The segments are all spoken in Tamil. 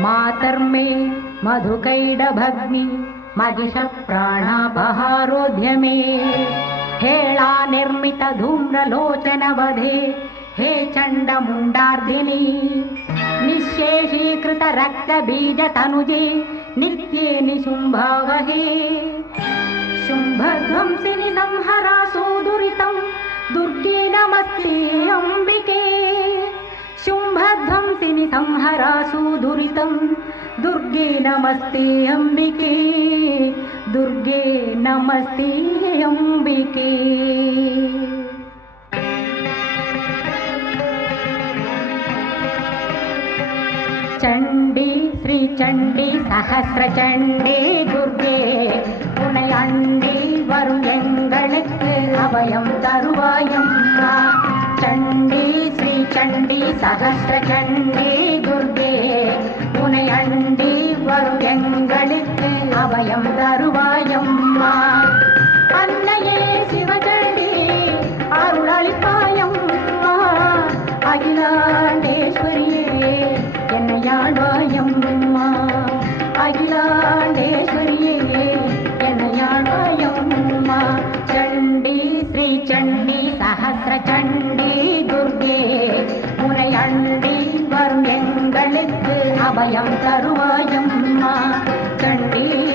मातर्मे मधुकैडभग्नि महिषप्राणापहारोध्य मे हेळा निर्मित धूम्रलोचनवधे हे चण्डमुण्डार्दिनि। निःशेषीकृत रक्तबीजतनुजे नित्ये निशुम्भावहे। शुम्भध्वंसिनि संहरासो दुरितं दुर्गे नमस्ते अम्बिके शुम्भध्वंसिनि संहरासु दुरितम् दुर्गे नमस्ते अम्बिके दुर्गे नमस्ते अम्बिके चण्डी श्रीचण्डी सहस्रचण्डी दुर्गे उनै अण्डी वरुङ्गलक् तरुवायम् चण्डी சண்டி ஸ்ரீ சண்டி துர்கே. உனை அண்டி வரும் எங்களுக்கு அபயம் தருவாயம்மா. அன்னையே சிவகண்டி அருளளிப்பாயம்மா. அகிலாண்டேஸ்வரியே என்னை என்னையாழ்வாயம்மா அகிலாண்டேஸ்வரியே என்னை என்னையாழ்வாயம்மா சண்டி ஸ்ரீ சண்டி சஹசிர சண்டி துர்கே. உனை வரும் எங்களுக்கு அபயம் தருவாயம்மா. சண்டி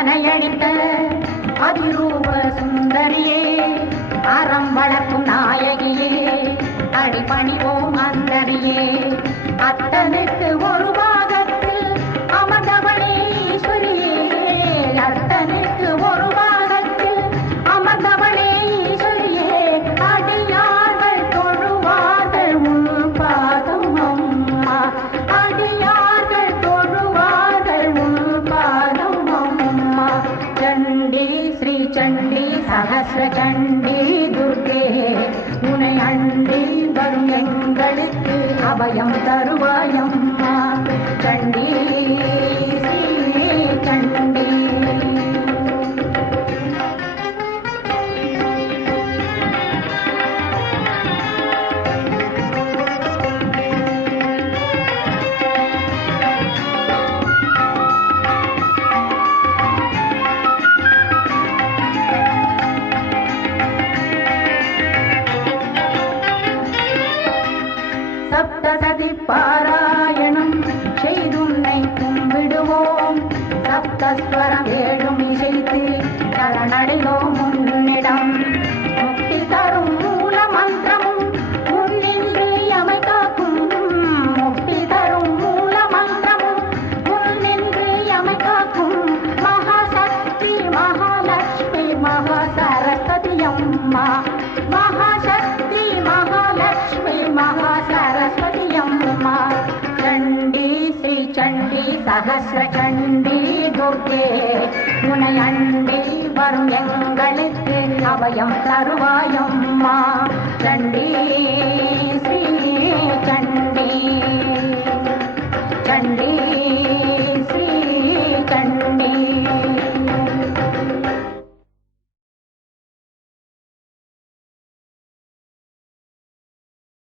அரக்கர்கள் சகசிர சண்டி சப்தஸ்வரம் ஏழும் இசைத்து தரநடையோ முன்னிடம். முக்தி தரும் மூல மந்திரமும் முன்னின்று எமை காக்கும் முக்தி தரும் மூல மந்திரமும் முன்னின்று எமை காக்கும் மகாசக்தி மகாலட்சுமி மகா சரஸ்வதி அம்மா. மகாசக்தி மகாலட்சுமி மகா சரஸ்வதி அம்மா. சண்டி ஸ்ரீ சண்டி சகசிர சண்டி. துர்கே உனை அண்டி வரும் எங்களுக்கு அபயம் தருவாயம்மா. நன்றி.